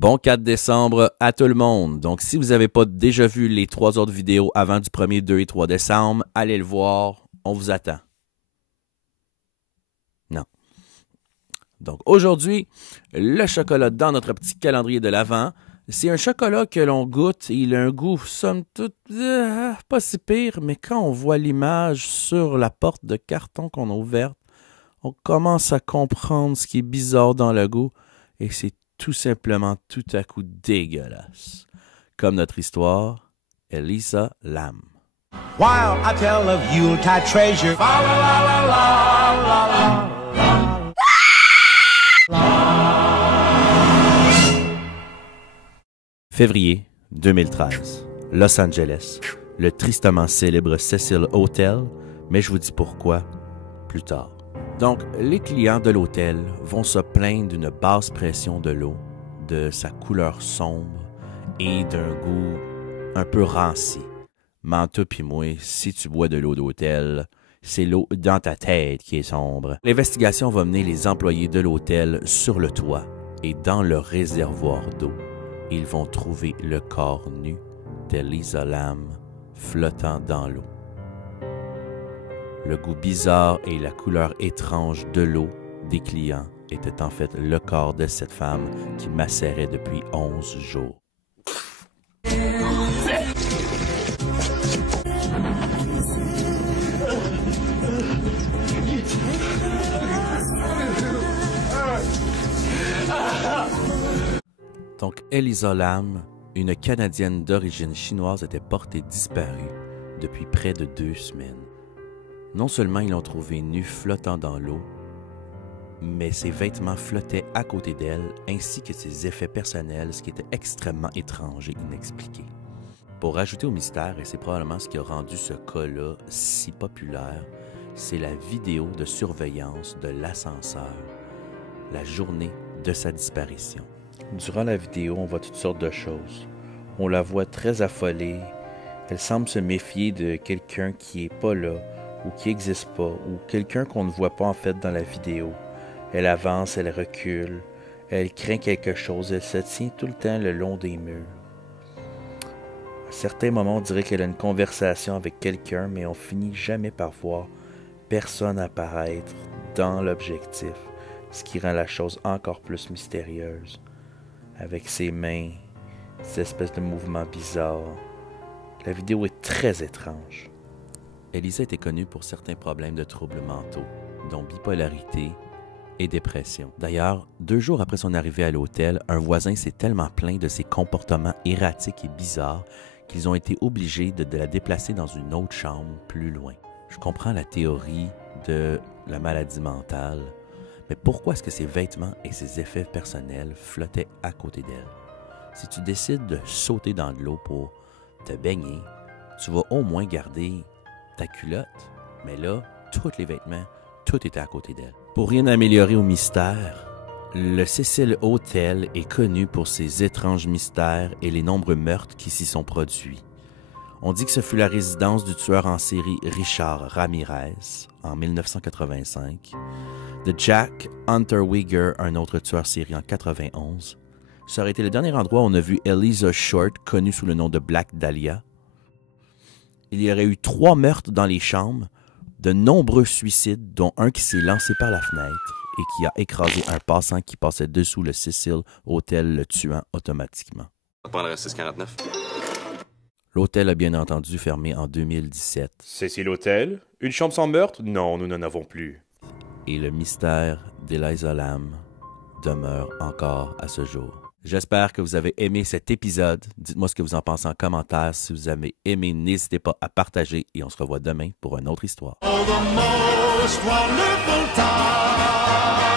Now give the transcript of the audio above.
Bon 4 décembre à tout le monde. Donc, si vous n'avez pas déjà vu les 3 autres vidéos avant du 1er, 2 et 3 décembre, allez le voir. On vous attend. Non. Donc, aujourd'hui, le chocolat dans notre petit calendrier de l'Avent. C'est un chocolat que l'on goûte. Il a un goût, somme toute, pas si pire, mais quand on voit l'image sur la porte de carton qu'on a ouverte, on commence à comprendre ce qui est bizarre dans le goût et c'est tout simplement tout à coup dégueulasse. Comme notre histoire, Elisa Lam. While I tell of Yuletide treasure. La la la la la la la. Février 2013, Los Angeles, le tristement célèbre Cecil Hotel, mais je vous dis pourquoi plus tard. Donc, les clients de l'hôtel vont se plaindre d'une basse pression de l'eau, de sa couleur sombre et d'un goût un peu ranci. Manta pis moi, si tu bois de l'eau d'hôtel, c'est l'eau dans ta tête qui est sombre. L'investigation va mener les employés de l'hôtel sur le toit et dans le réservoir d'eau. Ils vont trouver le corps nu d'Elisa Lam flottant dans l'eau. Le goût bizarre et la couleur étrange de l'eau des clients étaient en fait le corps de cette femme qui macérait depuis 11 jours. Donc, Elisa Lam, une Canadienne d'origine chinoise, était portée disparue depuis près de 2 semaines. Non seulement ils l'ont trouvée nue flottant dans l'eau, mais ses vêtements flottaient à côté d'elle, ainsi que ses effets personnels, ce qui était extrêmement étrange et inexpliqué. Pour ajouter au mystère, et c'est probablement ce qui a rendu ce cas-là si populaire, c'est la vidéo de surveillance de l'ascenseur, la journée de sa disparition. Durant la vidéo, on voit toutes sortes de choses. On la voit très affolée. Elle semble se méfier de quelqu'un qui n'est pas là, ou qui n'existe pas, ou quelqu'un qu'on ne voit pas en fait dans la vidéo. Elle avance, elle recule, elle craint quelque chose, elle se tient tout le temps le long des murs. À certains moments, on dirait qu'elle a une conversation avec quelqu'un, mais on finit jamais par voir personne apparaître dans l'objectif, ce qui rend la chose encore plus mystérieuse. Avec ses mains, ces espèces de mouvements bizarres. La vidéo est très étrange. Elisa était connue pour certains problèmes de troubles mentaux, dont bipolarité et dépression. D'ailleurs, 2 jours après son arrivée à l'hôtel, un voisin s'est tellement plaint de ses comportements erratiques et bizarres qu'ils ont été obligés de la déplacer dans une autre chambre plus loin. Je comprends la théorie de la maladie mentale, mais pourquoi est-ce que ses vêtements et ses effets personnels flottaient à côté d'elle? Si tu décides de sauter dans de l'eau pour te baigner, tu vas au moins garder ta culotte, mais là, tous les vêtements, tout était à côté d'elle. Pour rien améliorer au mystère, le Cecil Hotel est connu pour ses étranges mystères et les nombreux meurtres qui s'y sont produits. On dit que ce fut la résidence du tueur en série Richard Ramirez en 1985, de Jack Unterweger, un autre tueur série en 91. Ça aurait été le dernier endroit où on a vu Elisa Short, connue sous le nom de Black Dahlia. Il y aurait eu 3 meurtres dans les chambres, de nombreux suicides, dont un qui s'est lancé par la fenêtre et qui a écrasé un passant qui passait dessous le Cecil Hotel, le tuant automatiquement. On va prendre le 649. L'hôtel a bien entendu fermé en 2017. Cecil Hotel? Une chambre sans meurtre? Non, nous n'en avons plus. Et le mystère d'Elisa Lam demeure encore à ce jour. J'espère que vous avez aimé cet épisode. Dites-moi ce que vous en pensez en commentaire. Si vous avez aimé, n'hésitez pas à partager et on se revoit demain pour une autre histoire. Oh, the most wonderful time.